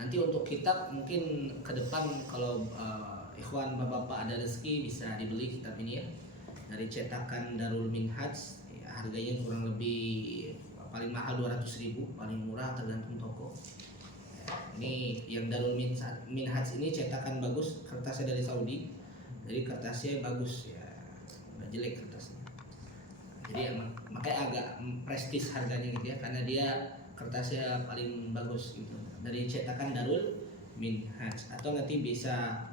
Nanti untuk kitab mungkin ke depan kalau ikhwan bapak-bapak ada rezeki bisa dibeli kitab ini ya, dari cetakan Darul Minhaj ya, harganya kurang lebih paling mahal 200.000, paling murah tergantung toko. Ini yang Darul Minhaj ini cetakan bagus, kertasnya dari Saudi, jadi kertasnya bagus ya, nggak jelek kertasnya. Jadi makanya agak prestis harganya gitu ya, karena dia kertasnya paling bagus gitu, dari cetakan Darul Minhaj. Atau nanti bisa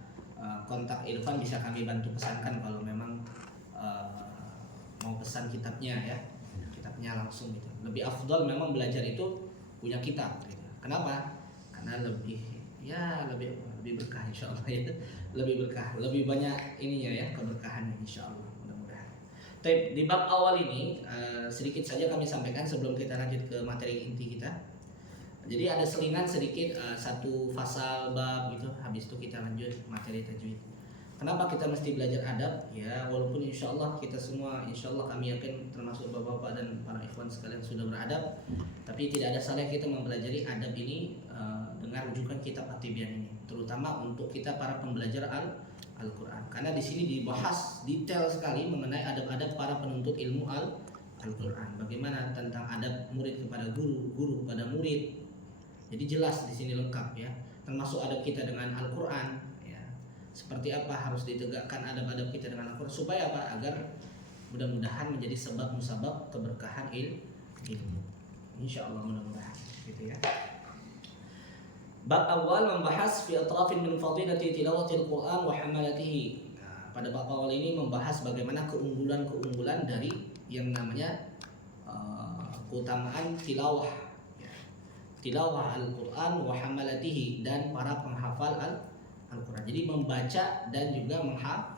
kontak Irfan, bisa kami bantu pesankan kalau memang mau pesan kitabnya ya, kitabnya langsung gitu. Lebih afdal memang belajar itu punya kitab gitu. Kenapa? Karena lebih berkah insya Allah ya, lebih berkah, lebih banyak ininya ya, keberkahannya insya Allah. Di bab awal ini sedikit saja kami sampaikan sebelum kita lanjut ke materi inti kita. Jadi ada selingan sedikit, satu fasal bab gitu, habis itu kita lanjut materi tajwid. Kenapa kita mesti belajar adab? Ya walaupun insya Allah kita semua, insya Allah kami yakin termasuk bapak-bapak dan para ikhwan sekalian sudah beradab, tapi tidak ada salah kita mempelajari adab ini dengan rujukan kitab At-Tibyan ini, terutama untuk kita para pembelajar Al-Quran, karena di sini dibahas detail sekali mengenai adab-adab para penuntut ilmu Al-Quran. Bagaimana tentang adab murid kepada guru, guru kepada murid. Jadi jelas di sini lengkap ya, termasuk adab kita dengan Al-Quran ya. Seperti apa harus ditegakkan adab-adab kita dengan Al-Quran, supaya apa? Agar mudah-mudahan menjadi sebab musabab keberkahan ilmu. Insya Allah mudah-mudahan gitu ya. Bab awal membahas fi atrafin min fadilati tilawatil Quran wa hamalatihi. Nah, pada bab awal ini membahas bagaimana keunggulan-keunggulan dari yang namanya keutamaan tilawah ya. Tilawah Al-Quran wa hamalatihi, dan para penghafal Al-Quran. Jadi membaca dan juga menghafal.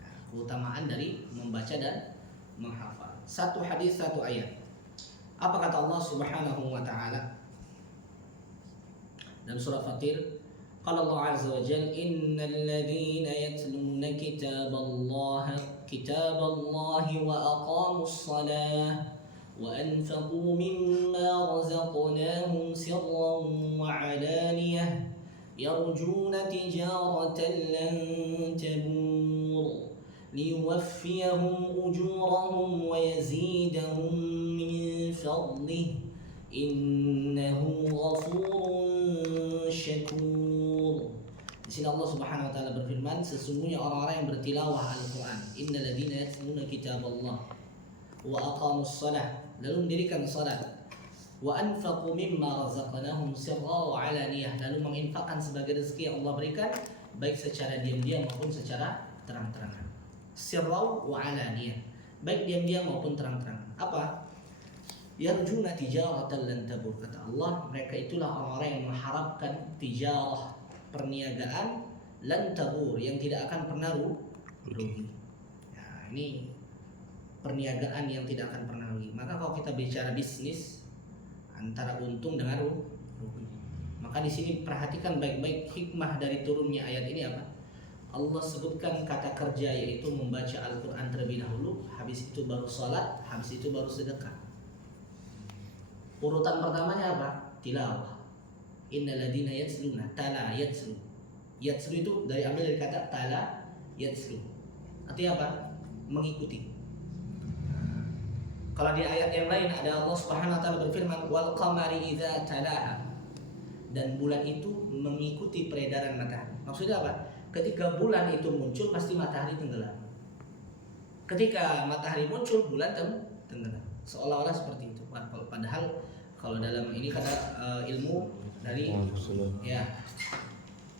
Nah, keutamaan dari membaca dan menghafal. Satu hadis, satu ayat. Apa kata Allah Subhanahu wa taala dalam surah Fatir? Qala Allah azza wa jalla, innal ladzina yatluna kitaballahi wa aqamus salah wa anfaqu mimma razaqnahum sirran wa alaniyah yarjuna tijaratan lan tabur liyuwaffiyahum ujurahum wa yazidahum min fadlihi innahu ghafurun syakur. Di sini Allah Subhanahu wa taala berfirman, sesungguhnya orang-orang yang bertilawah Al-Qur'an, innal ladzina yatluna kitaballah wa aqamus shalah, lalu mendirikan salat, wa anfaqu mimma razaqnahum sirra wa alaniyah, lalu menginfakkan sebagai rezeki yang Allah berikan baik secara diam-diam maupun secara terang-terangan. Sirra wa alaniyah, baik diam-diam maupun terang-terangan. Apa? Yarjuna tijaratan lan tabur, kata Allah, mereka itulah orang-orang yang mengharapkan tijarah, perniagaan, lan tabur, yang tidak akan pernah rugi. Nah, ini perniagaan yang tidak akan pernah rugi. Maka kalau kita bicara bisnis, antara untung dengan rugi. Maka di sini perhatikan baik-baik hikmah dari turunnya ayat ini apa? Allah sebutkan kata kerja, yaitu membaca Al-Quran terlebih dahulu, habis itu baru salat, habis itu baru sedekah. Urutan pertamanya apa? Tilawah. Innal ladzina yatsluna, tala yatslu. Yatslu itu ambil dari kata tala yatslu. Artinya apa? Mengikuti. Kalau di ayat yang lain ada Allah Subhanahu wa taala berfirman, wal qamari idza talaha, dan bulan itu mengikuti peredaran matahari. Maksudnya apa? Ketika bulan itu muncul pasti matahari tenggelam. Ketika matahari muncul bulan tenggelam. Seolah-olah seperti itu. Padahal kalau dalam ini kata ilmu dari ya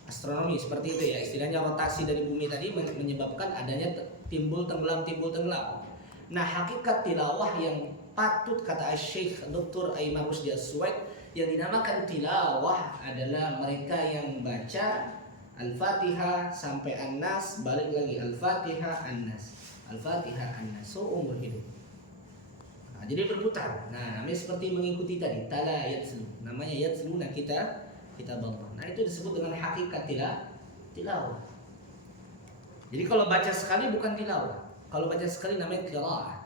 astronomi seperti itu ya, istilahnya rotasi dari bumi tadi menyebabkan adanya timbul tenggelam. Nah, hakikat tilawah yang patut kata Syekh Dr. Aiman Rusdi As-Suwaid yang dinamakan tilawah adalah mereka yang baca Al-Fatihah sampai An-Nas, balik lagi Al-Fatihah An-Nas, Al-Fatihah An-Nas, seumur hidup. Nah, jadi berputar. Nah, namanya seperti mengikuti tadi, tala yatslu. Namanya yatsluna kitab Allah. Nah, itu disebut dengan hakikat tilawah. Jadi kalau baca sekali bukan tilawah. Kalau baca sekali namanya qiraah.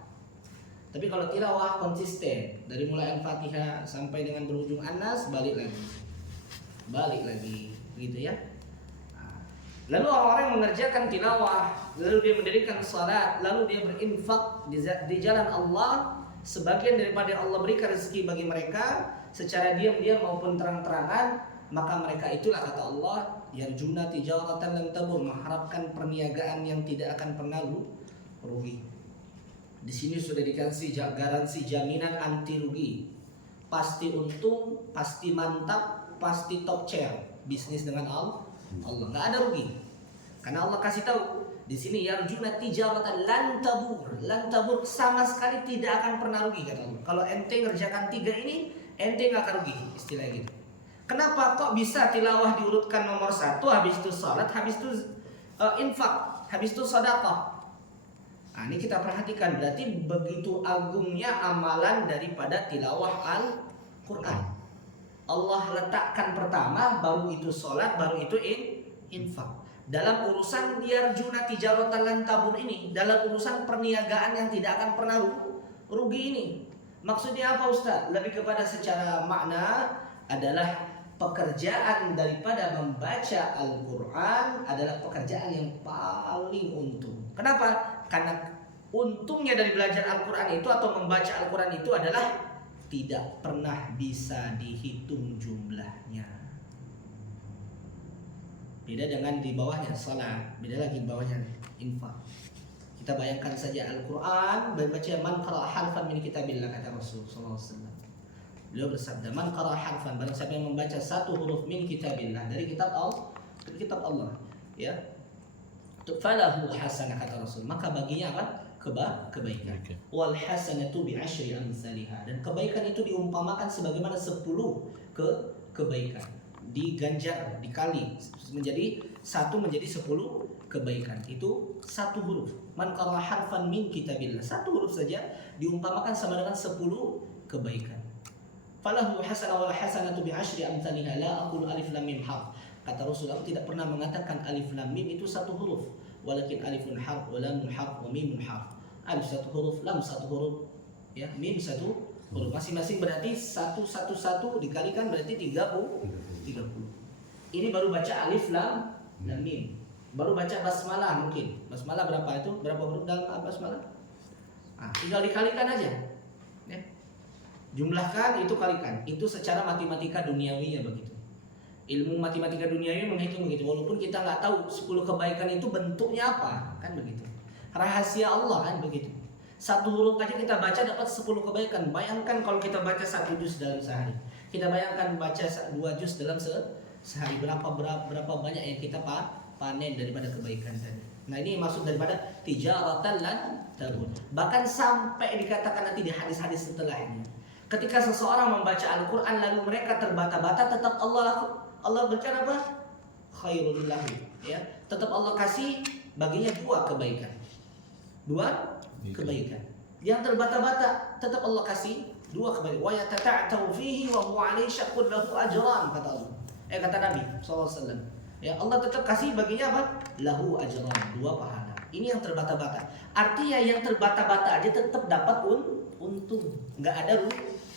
Tapi kalau tilawah konsisten dari mulai Al-Fatihah sampai dengan berujung An-Nas, balik lagi. balik lagi, gitu ya. Lalu orang-orang yang mengerjakan tilawah, lalu dia mendirikan salat, lalu dia berinfak di jalan Allah, sebagian daripada Allah berikan rezeki bagi mereka secara diam-diam maupun terang-terangan, maka mereka itulah kata Allah, yarjuna tijaratan lan tabur, mengharapkan perniagaan yang tidak akan pernah rugi. Di sini sudah dikasih garansi jaminan anti rugi. Pasti untung, pasti mantap, pasti top chair. Bisnis dengan Allah nggak ada rugi. Karena Allah kasih tahu di sini yarjuna tijaratan lan tabur sama sekali tidak akan pernah rugi kata Allah. Kalau ente ngerjakan 3 ini, ente nggak akan rugi, istilah gitu. Kenapa kok bisa tilawah diurutkan nomor 1, habis itu salat, habis itu infak, habis itu sedekah? Nah, ini kita perhatikan, berarti begitu agungnya amalan daripada tilawah Al-Quran. Allah letakkan pertama, baru itu salat, baru itu infak. Dalam urusan yarjuna tijaratan lan tabur ini, dalam urusan perniagaan yang tidak akan pernah rugi ini. Maksudnya apa Ustaz? Lebih kepada secara makna adalah pekerjaan daripada membaca Al-Quran adalah pekerjaan yang paling untung. Kenapa? Karena untungnya dari belajar Al-Quran itu atau membaca Al-Quran itu adalah tidak pernah bisa dihitung jumlahnya. Beda dengan di bawahnya salat, beda lagi di bawahnya infak. Kita bayangkan saja Al-Quran membaca man qara'a harfan min kitabillah, kata Rasul sallallahu alaihi wasallam. Beliau bersabda, man qara'a harfan, barang siapa yang membaca 1 huruf min kitabillah, dari kitab Allah, ya, falahu hasanah, kata Rasul, maka baginya apa? Kebaikan. Wal hasanatu bi asyri amsalha, dan kebaikan itu diumpamakan sebagaimana 10 kebaikan. Diganjar, dikali menjadi 1 menjadi 10 kebaikan. Itu 1 huruf. Man qara'a harfan min kitabillah, 1 huruf saja diumpamakan sama dengan 10 kebaikan. Falahu hasanah wal hasanatu bi asyri amsalha, la aqulu alif lam mim harf. Kata Rasulullah, tidak pernah mengatakan alif lam mim itu 1 huruf, walakin alifun harf wa lamun harf wa mimun harf. Alif 1 huruf, lam 1 huruf, ya, mim 1 huruf. Masing-masing berarti 1 dikalikan berarti 30. Ini baru baca alif lam mim. Baru baca basmalah mungkin. Basmalah berapa itu? Berapa huruf dalam basmalah? Tinggal dikalikan aja. Ya. Jumlahkan itu, kalikan. Itu secara matematika duniawinya begitu. Ilmu matematika duniawi menghitung begitu. Walaupun kita nggak tahu 10 kebaikan itu bentuknya apa, kan begitu. Rahasia Allah kan begitu. 1 huruf aja kita baca dapat 10 kebaikan. Bayangkan kalau kita baca 1 juz dalam sehari. Kita bayangkan baca 2 juz dalam sehari, berapa banyak yang kita panen daripada kebaikan tadi. Nah, ini maksud daripada tijaratan lan tabur. Bahkan sampai dikatakan nanti di hadis-hadis setelahnya, ketika seseorang membaca Al-Quran lalu mereka terbata-bata, tetap Allah berikan apa? Khairul lahu, ya. Tetap Allah kasih baginya 2 kebaikan. 2 kebaikan. Yang terbata-bata tetap Allah kasih 2 kebaikan. Wa yatata'tu fihi wa huwa alaihi syaqqun lahu ajran, kata Allah. Kata Nabi sallallahu alaihi wasallam. Ya, Allah tetap kasih baginya apa? Lahu ajran, 2 pahala. Ini yang terbata-bata. Artinya yang terbata-bata aja tetap dapat untung. Enggak ada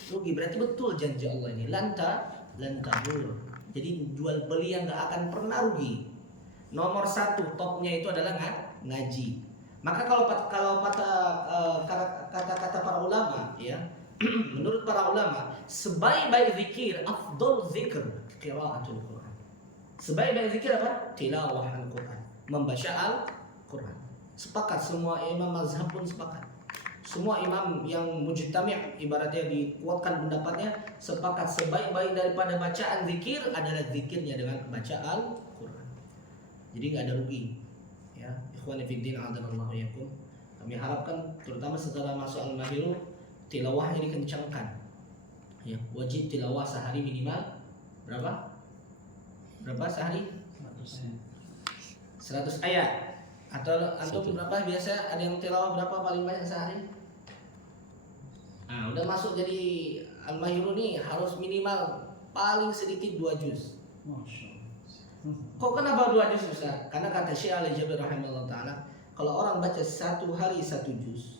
rugi. Berarti betul janji Allah ini. Lan tabur. Jadi jual beli yang enggak akan pernah rugi. Nomor 1 topnya itu adalah ngaji. Maka kalau kata-kata para ulama, ya, menurut para ulama, sebaik-baik zikir, afdol zikr, qiraatul Quran. Sebaik-baik zikir apa? Tilawah Al-Quran, membaca Al-Quran. Sepakat, semua imam mazhab pun sepakat. Semua imam yang mujtami', ibaratnya dikuatkan pendapatnya, sepakat sebaik-baik daripada bacaan zikir adalah zikirnya dengan baca Al-Quran. Jadi nggak ada rugi. Ya, ikhwani fiddin, a'adzanallahu iyyakum. Kami harapkan terutama setelah masuk Al-Mahirul, tilawahnya dikencangkan. Ya, wajib tilawah sehari minimal berapa? Berapa sehari? 100 ayat. Atau antum berapa biasa ada yang tilawah berapa paling banyak sehari? Nah, udah masuk jadi Al-Mahirul nih harus minimal paling sedikit 2 juz. Kok kenapa 2 juz Ustaz? Karena kata Syekh Ali Jabir rahimahullah taala, kalau orang baca 1 hari 1 juz,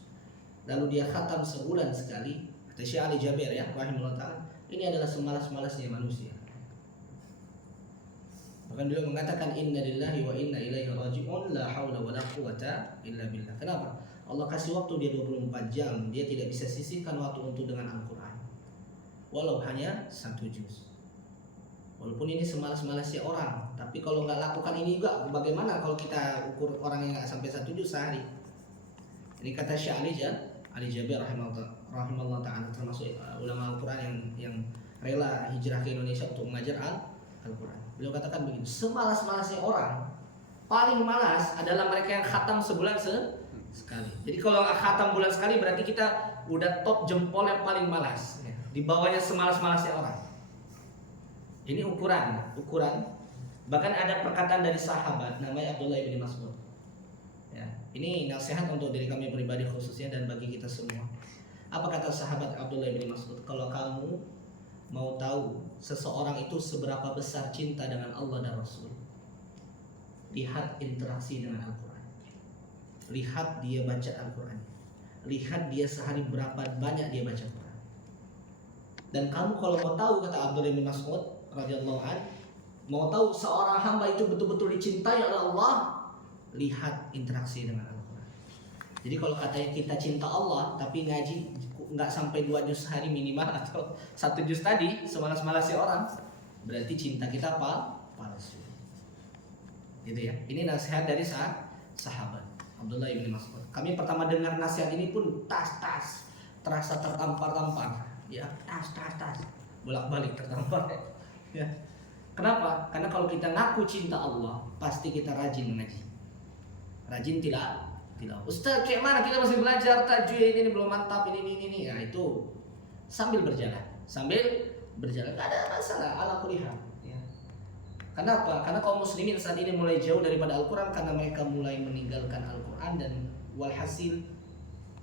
lalu dia khatam sebulan sekali, kata Syekh Ali Jabir ya rahimahullah taala, ini adalah semalas-malasnya manusia. Bahkan beliau mengatakan inna lillahi wa inna ilaihi raji'un la haula wala quwata illa billah. Kenapa? Allah kasih waktu dia 24 jam, dia tidak bisa sisihkan waktu untuk dengan Al-Quran. Walau hanya 1 juz. Walaupun ini semalas-malasnya orang, tapi kalau nggak lakukan ini juga, bagaimana kalau kita ukur orang yang nggak sampai 1 juz sehari? Ini kata Syekh Ali Jabir rahimahullah ta'ala, termasuk ulama Al-Quran yang rela hijrah ke Indonesia untuk mengajar Al-Quran. Beliau katakan begini, semalas-malasnya orang, paling malas adalah mereka yang khatam sebulan sekali. Jadi kalau khatam bulan sekali berarti kita udah top jempol yang paling malas, ya. Di bawahnya semalas-malasnya orang. Ini ukuran. Bahkan ada perkataan dari sahabat namanya Abdullah bin Mas'ud. Ya, ini nasihat untuk diri kami pribadi khususnya dan bagi kita semua. Apa kata sahabat Abdullah bin Mas'ud? Kalau kamu mau tahu seseorang itu seberapa besar cinta dengan Allah dan Rasul, lihat interaksi dengan Al-Quran. Lihat dia baca Al-Quran. Lihat dia sehari berapa banyak dia baca Quran. Dan kamu kalau mau tahu, kata Abdullah bin Mas'ud radhiyallahu anhu, mau tahu seorang hamba itu betul-betul dicintai oleh Allah, lihat interaksi dengan Al-Quran. Jadi kalau katanya kita cinta Allah tapi ngaji nggak sampai 2 juz sehari minimal atau 1 juz tadi semalas-malasnya orang, berarti cinta kita palsu. Gitu ya. Ini nasihat dari sahabat Abdullah bin Mas'ud. Kami pertama dengar nasihat ini pun tas terasa tertampar-tampar, ya, tas bolak-balik tertampar, ya. Kenapa? Karena kalau kita ngaku cinta Allah, pasti kita rajin mengaji, rajin tidak. Ustaz, kayak mana kita masih belajar tajwid ini belum mantap ini. Ya itu sambil berjalan, nggak ada masalah ala kulli hal. Ya. Kenapa? Karena kaum muslimin saat ini mulai jauh daripada Al-Quran karena mereka mulai meninggalkan Al-Quran dan walhasil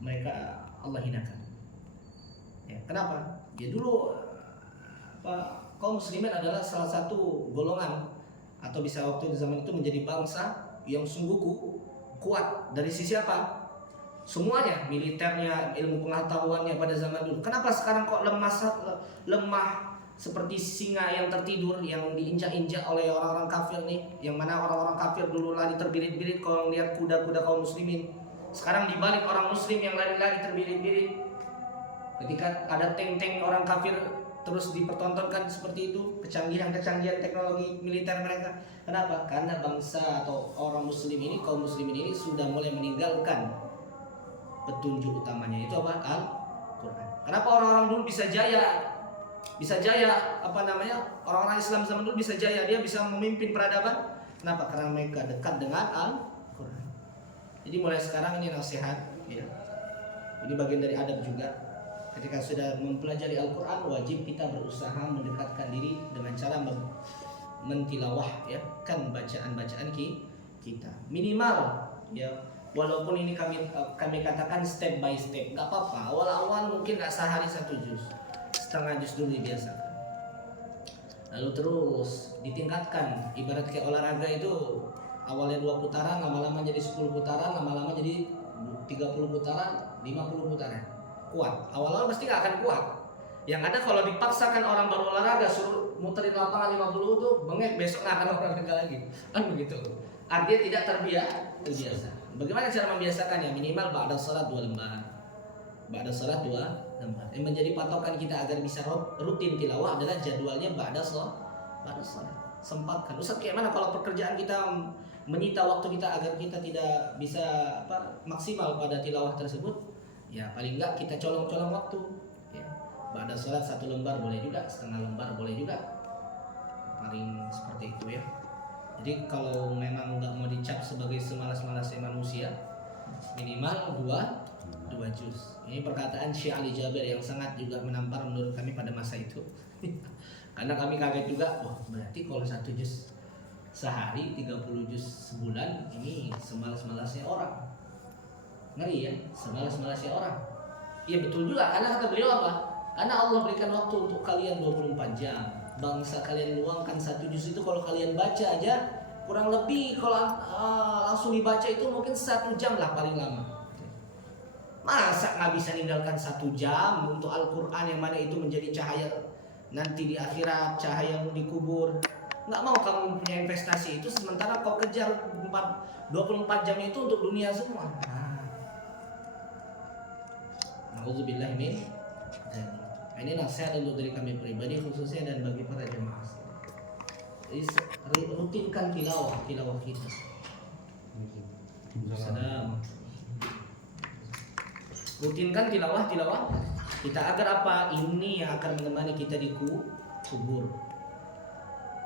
mereka Allah hinakan. Ya, kenapa? Ya dulu kaum muslimin adalah salah satu golongan atau bisa waktu di zaman itu menjadi bangsa yang sungguh kuat dari sisi apa? Semuanya, militernya, ilmu pengetahuannya pada zaman dulu. Kenapa sekarang kok lemah seperti singa yang tertidur, yang diinjak-injak oleh orang-orang kafir nih? Yang mana orang-orang kafir dulu lari terbirit-birit kalau melihat kuda-kuda kaum muslimin. Sekarang dibalik orang muslim yang lari-lari terbirit-birit. Ketika ada tank-tank orang kafir terus dipertontonkan seperti itu, kecanggihan teknologi militer mereka. Kenapa? Karena bangsa atau orang muslim ini, kaum muslimin ini sudah mulai meninggalkan petunjuk utamanya, itu apa? Al-Quran. Kenapa orang-orang dulu bisa jaya orang-orang Islam zaman dulu bisa jaya, dia bisa memimpin peradaban. Kenapa? Karena mereka dekat dengan Al-Quran. Jadi mulai sekarang ini nasihat, ya. Ini bagian dari adab juga. Ketika sudah mempelajari Al-Quran, wajib kita berusaha mendekatkan diri dengan cara mentilawah, ya, kan bacaan-bacaan kita. Minimal, ya, walaupun ini kami katakan step by step, nggak apa-apa. Awal-awal mungkin nggak sehari 1 juz, setengah juz dulu dibiasakan. Lalu terus ditingkatkan. Ibarat kayak olahraga itu, awalnya 2 putaran, lama-lama jadi 10 putaran, lama-lama jadi 30 putaran, 50 putaran. Kuat. Awal-awal pasti nggak akan kuat. Yang ada kalau dipaksakan orang baru olahraga suruh muterin lapangan 50 tuh bengek, besok nggak akan olahraga lagi. Kan begitu. Artinya tidak terbiasa. Bagaimana cara membiasakannya? Minimal ba'da salat 2 lembar. Ba'da salat 2 lembar. Yang menjadi patokan kita agar bisa rutin tilawah adalah jadwalnya ba'da salat. Sempatkan. Ustaz, kayak mana kalau pekerjaan kita menyita waktu kita agar kita tidak bisa maksimal pada tilawah tersebut? Ya paling enggak kita colong-colong waktu, ya. Ba'da salat 1 lembar boleh juga, setengah lembar boleh juga, paling seperti itu, ya. Jadi kalau memang nggak mau dicap sebagai semalas-malasnya manusia, minimal 2 juz. Ini perkataan Syekh Ali Jabir yang sangat juga menampar menurut kami pada masa itu. Karena kami kaget juga, wah berarti kalau 1 juz sehari, 30 juz sebulan, ini semalas-malasnya orang. Ngeri ya, semalas-malasnya orang. Iya betul juga, karena kata beliau apa? Karena Allah berikan waktu untuk kalian 24 jam. Bangsa kalian luangkan 1 juz itu kalau kalian baca aja kurang lebih, kalau langsung dibaca itu mungkin 1 jam lah paling lama. Masa nggak bisa ninggalkan 1 jam untuk Al-Quran yang mana itu menjadi cahaya nanti di akhirat, cahaya di kubur. Nggak mau kamu punya investasi itu sementara kau kejar 24 jam itu untuk dunia semua. Nauzubillah min dzalik. Ini nasihat untuk diri kami pribadi khususnya dan bagi para jemaah. Jadi rutinkan tilawah kita. Salam. Rutinkan tilawah kita agar apa? Ini yang akan menemani kita di kubur.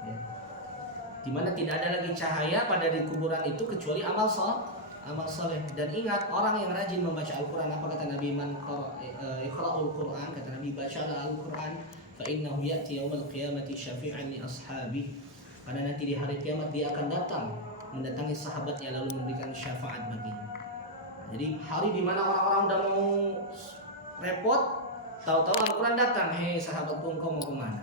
Ya. Dimana tidak ada lagi cahaya pada di kuburan itu kecuali amal saleh. Dan ingat, orang yang rajin membaca Al-Quran, apa kata Nabi, man iqra'ul Quran, kata Nabi, bacalah Al-Quran, fa innahu ya'ti yaumal qiyamati syafi'an li ashabi. Karena nanti di hari kiamat dia akan datang mendatangi sahabatnya lalu memberikan syafaat baginya. Jadi hari di mana orang-orang udah mau repot, tahu-tahu Al-Quran datang, hei sahabatku, engkau mau kemana?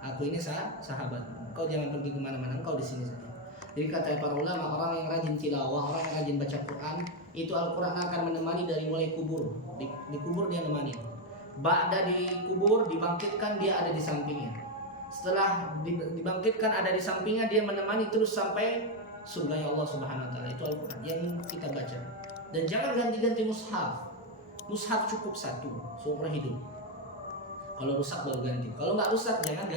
Aku ini sahabatmu, engkau jangan pergi kemana-mana, engkau di sini saja. Jadi kata para ulama, orang yang rajin tilawah, orang yang rajin baca Quran, itu Al-Quran akan menemani dari mulai kubur. Di kubur dia menemani. Ba'da di kubur dibangkitkan, dia ada di sampingnya. Setelah dibangkitkan ada di sampingnya, dia menemani terus sampai surganya Allah Subhanahu wa taala. Itu Al-Quran yang kita baca. Dan jangan ganti-ganti mushaf. Mushaf cukup satu seumur hidup. Kalau rusak baru ganti. Kalau nggak rusak jangan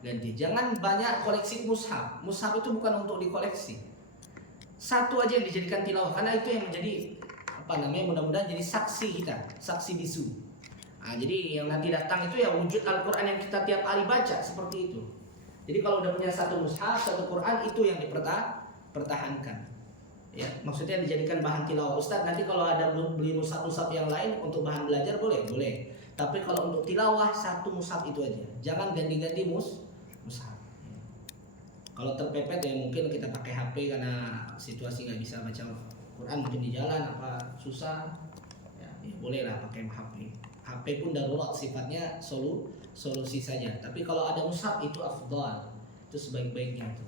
ganti. Jangan banyak koleksi mushaf. Mushaf itu bukan untuk dikoleksi. Satu aja yang dijadikan tilawah, karena itu yang menjadi mudah-mudahan jadi saksi kita, saksi bisu. Nah, jadi yang nanti datang itu ya wujud Al-Quran yang kita tiap hari baca seperti itu. Jadi kalau udah punya satu mushaf, satu Quran, itu yang dipertahankan. Ya, maksudnya dijadikan bahan tilawah. Ustaz, nanti kalau ada beli mushaf-mushaf yang lain untuk bahan belajar boleh. Tapi kalau untuk tilawah satu mushaf itu aja. Jangan ganti-ganti mushaf. Kalau terpepet ya mungkin kita pakai HP karena situasi nggak bisa baca Quran, mungkin di jalan apa susah. Ya boleh lah pakai HP. HP pun darurat sifatnya solusi saja. Tapi kalau ada mushaf itu afdal. Itu sebaik-baiknya itu.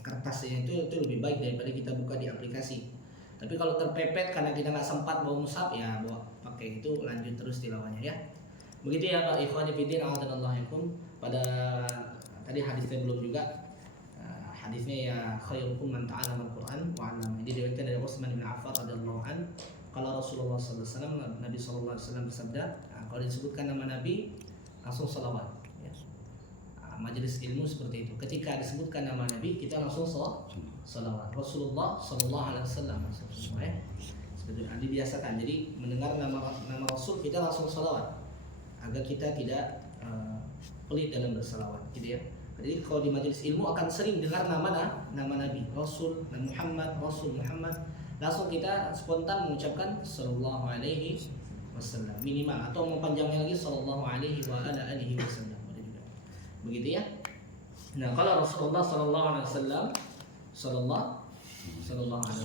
Kertasnya itu lebih baik daripada kita buka di aplikasi. Tapi kalau terpepet karena kita nggak sempat bawa mushaf, ya bawa pakai itu, lanjut terus tilawahnya ya. Begitu ya Pak Ikhwani Fiddin, a'adhanallahu. Pada tadi hadisnya belum juga. Hadisnya ya khairukum man ta'allama al-Qur'an wa 'allama. Ini diriwayatkan dari Utsman bin Affan radhiyallahu an. Kalau Rasulullah sallallahu alaihi wasallam, Nabi sallallahu alaihi wasallam bersabda, kalau disebutkan nama Nabi langsung salawat. Majelis ilmu seperti itu. Ketika disebutkan nama Nabi, kita langsung salawat. Rasulullah sallallahu alaihi wasallam. Seperti yang dibiasakan. Jadi mendengar nama Rasul kita langsung salawat agar kita tidak pelit dalam bersalawat, gitu ya. Jadi kalau di majelis ilmu akan sering dengar nama Nabi, Rasul Muhammad, langsung kita spontan mengucapkan sallallahu alaihi wasallam minimal, atau mau panjangnya lagi sallallahu alaihi wa ala alihi wasallam. Begitu ya. Nah, kalau Rasulullah sallallahu alaihi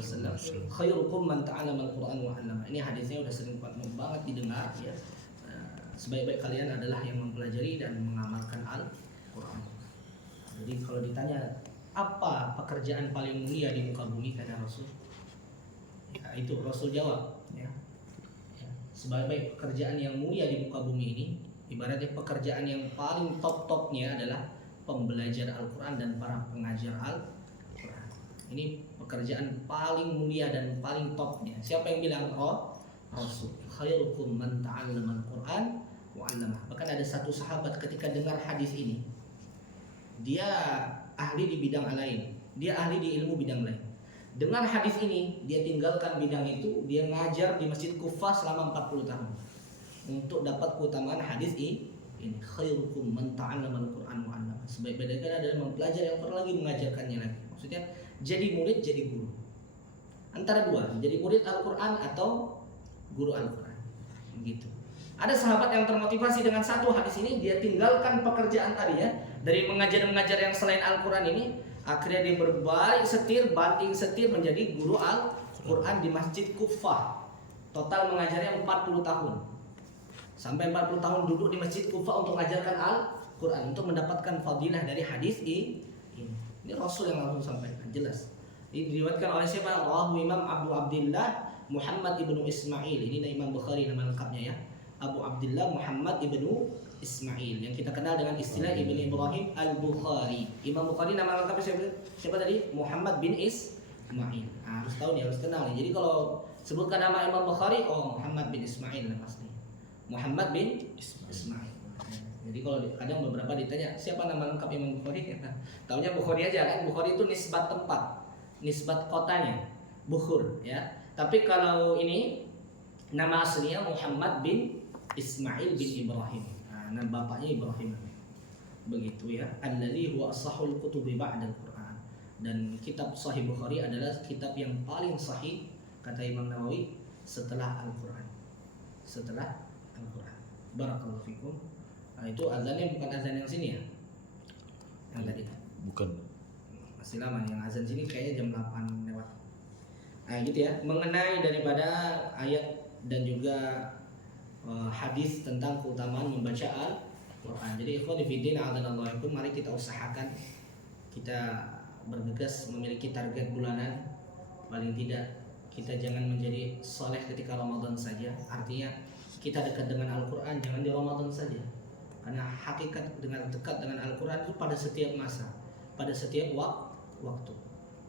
wasallam khairukum man ta'allama al-Qur'an wa 'allama. Ini hadisnya udah sering banget didengar ya. Sebaik-baik kalian adalah yang mempelajari dan mengamalkan Al-Qur'an. Jadi kalau ditanya apa pekerjaan paling mulia di muka bumi, kata Rasul, ya, itu Rasul jawab ya. Sebaik-baik pekerjaan yang mulia di muka bumi ini, ibaratnya pekerjaan yang paling top-topnya adalah pembelajar Al-Quran dan para pengajar Al-Quran. Ini pekerjaan paling mulia dan paling topnya. Siapa yang bilang? Rasul. Khairukum man ta'allama al-Quran wa 'allama. Bahkan ada satu sahabat ketika dengar hadis ini, dia ahli di bidang lain, dia ahli di ilmu bidang lain. Dengar hadis ini, dia tinggalkan bidang itu, dia ngajar di Masjid Kufah selama 40 tahun. Untuk dapat keutamaan hadis ini, khairukum man ta'allama al-Qur'an wa 'allama. Sebaik-baiknya adalah mempelajari yang perlu lagi mengajarkannya lagi. Maksudnya jadi murid, jadi guru. Antara dua, jadi murid Al-Qur'an atau guru Al-Qur'an. Begitu. Ada sahabat yang termotivasi dengan satu hadis ini, dia tinggalkan pekerjaan tadi ya, dari mengajar yang selain Al-Qur'an ini, akhirnya dia berbalik setir, banting setir menjadi guru Al-Qur'an di Masjid Kufah. Total mengajarnya 40 tahun. Sampai 40 tahun duduk di Masjid Kufah untuk mengajarkan Al-Quran, untuk mendapatkan fadilah dari hadis ini. Ini Rasul yang langsung sampaikan, jelas. Ini diriwayatkan oleh siapa? Rawahu Imam Abu Abdillah Muhammad ibnu Ismail. Ini Imam Bukhari nama lengkapnya ya. Abu Abdillah Muhammad ibnu Ismail yang kita kenal dengan istilah Ibnu Ibrahim Al-Bukhari. Imam Bukhari nama lengkapnya siapa tadi? Muhammad bin Ismail. Harus tahu nih, harus kenal nih. Jadi kalau sebutkan nama Imam Bukhari, oh Muhammad bin Ismail lah pasti. Muhammad bin Ismail. Jadi kalau kadang beberapa ditanya siapa nama lengkap Imam Bukhari, ya, taunya Bukhari aja kan. Bukhari itu nisbat tempat, nisbat kotanya, Bukhur ya. Tapi kalau ini nama aslinya Muhammad bin Ismail bin Ibrahim. Nah, bapaknya Ibrahim. Begitu ya. Alladzi huwa ashahul kutubi ba'dal Qur'an. Dan kitab Sahih Bukhari adalah kitab yang paling sahih kata Imam Nawawi setelah Al-Qur'an. Setelah Al-Qur'an. Barakallahu fikum. Nah, itu azannya bukan azan yang sini ya? Yang tadi. Bukan. Masih lama nih, yang azan sini kayaknya jam 8 lewat. Nah, gitu ya. Mengenai daripada ayat dan juga hadis tentang keutamaan membaca Al-Quran. Jadi ikhwan fillah, a'adzallahu, mari kita usahakan kita bergegas memiliki target bulanan. Paling tidak kita jangan menjadi soleh ketika Ramadan saja. Artinya kita dekat dengan Al-Quran jangan di Ramadan saja. Karena hakikat dengan dekat dengan Al-Quran itu pada setiap masa, pada setiap waktu.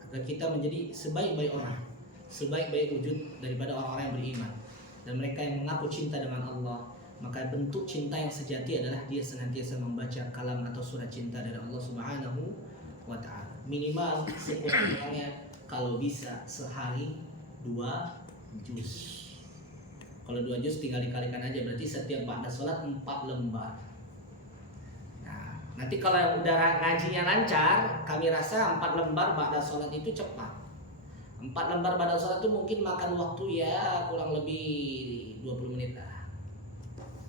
Agar kita menjadi sebaik-baik orang, sebaik-baik wujud daripada orang-orang yang beriman. Dan mereka yang mengaku cinta dengan Allah, maka bentuk cinta yang sejati adalah dia senantiasa membaca kalam atau surat cinta dari Allah Subhanahu wa ta'ala. Minimal sekurang-kurangnya kalau bisa sehari 2 juz. Kalau 2 juz tinggal dikalikan aja, berarti setiap ba'da sholat 4 lembar. Nah, nanti kalau yang udah ngajinya lancar, kami rasa 4 lembar ba'da sholat itu cepat. 4 lembar pada sholat itu mungkin makan waktu ya kurang lebih 20 menit lah.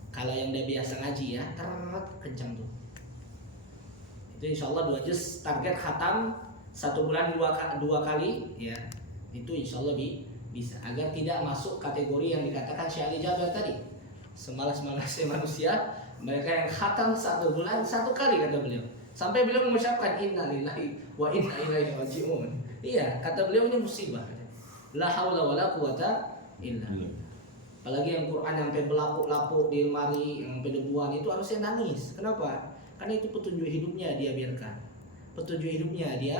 Kalau yang udah biasa ngaji ya, kencang tuh. Itu insya Allah 2 juz target khatam 1 bulan 2 kali ya. Itu insya Allah bisa. Agar tidak masuk kategori yang dikatakan Syekh Ali Jaber tadi. Semalas-malasnya manusia, mereka yang khatam 1 bulan 1 kali kata beliau. Sampai beliau mengucapkan innalillahi wa inna ilaihi raji'un. Iya, kata beliau ini musibah. La haula wala quwata illa billah. Apalagi yang Quran yang sampai belapuk-lapuk di lemari, yang sampai debuan itu harusnya nangis. Kenapa? Karena itu petunjuk hidupnya dia biarkan. Petunjuk hidupnya dia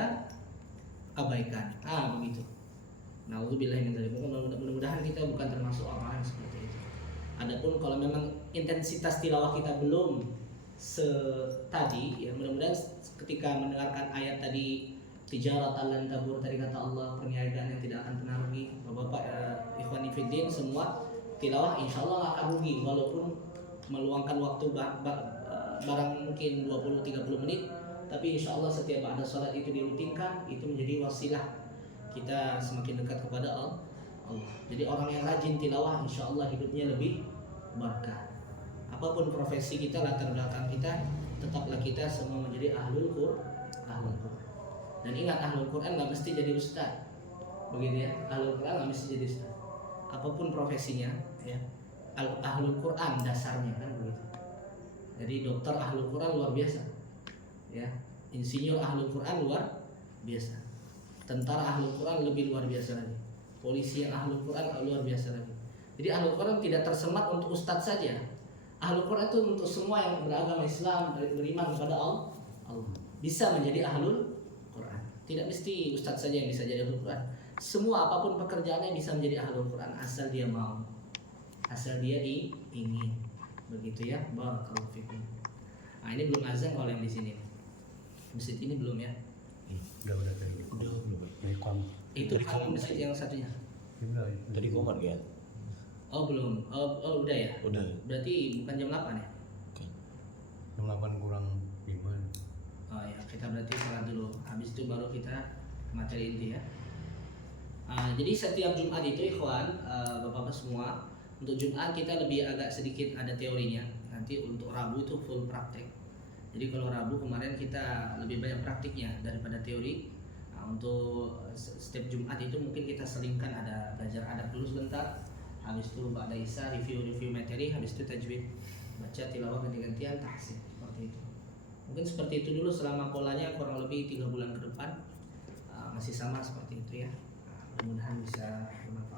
abaikan. Begitu. Nauzubillahi min dzalik. Mudah-mudahan kita bukan termasuk orang-orang seperti itu. Adapun kalau memang intensitas tilawah kita belum tadi, ya mudah-mudahan ketika mendengarkan ayat tadi tijaratan lan tabur tadi kata Allah, perniagaan yang tidak akan pernah rugi. Bapak-bapak ikhwani fiddin semua tilawah insyaallah akan rugi walaupun meluangkan waktu barang mungkin 20-30 menit, tapi insyaallah setiap ada salat itu dirutinkan, itu menjadi wasilah kita semakin dekat kepada Allah. Jadi orang yang rajin tilawah insyaallah hidupnya lebih berkah. Apapun profesi kita, latar belakang kita, tetaplah kita semua menjadi ahlul Qur'an. Dan ingat, ahlul Quran nggak mesti jadi ustaz, begitu ya. Ahlul Quran nggak mesti jadi ustaz. Apapun profesinya, ya. Ahlul Quran dasarnya kan begitu. Jadi dokter ahlul Quran luar biasa, ya. Insinyur ahlul Quran luar biasa. Tentara ahlul Quran lebih luar biasa lagi. Polisi yang ahlul Quran luar biasa lagi. Jadi ahlul Quran tidak tersemat untuk ustaz saja. Ahlul Quran itu untuk semua yang beragama Islam, beriman kepada Allah. Bisa menjadi ahlul. Tidak mesti ustadz saja yang bisa jadi ahlul Quran. Semua apapun pekerjaannya bisa menjadi ahlul Quran asal dia mau, asal dia ingin. Begitu ya. Barakallahu fikum. Nah, ini belum azan kalau yang di sini. Masjid ini belum ya? Udah tadi. Udah belum. Itu kalau masjid yang satunya. Tadi komat kan? Oh belum. Oh udah ya? Udah. Berarti bukan jam 8 ya? Jam 8 kurang 5. Oh ya, kita berarti sholat dulu. Habis itu baru kita materi inti ya. Jadi setiap Jumat itu ikhwan, bapak-bapak semua, untuk Jumat kita lebih agak sedikit ada teorinya. Nanti untuk Rabu itu full praktek. Jadi kalau Rabu kemarin kita lebih banyak praktiknya daripada teori. Untuk setiap Jumat itu mungkin kita selingkan, ada belajar adab dulu sebentar. Habis itu Ba'da Isya review materi, habis itu tajwid, baca tilawah ganti-gantian, tahsin, seperti itu. Mungkin seperti itu dulu selama polanya kurang lebih 3 bulan ke depan, masih sama seperti itu ya. Mudah-mudahan bisa bermanfaat.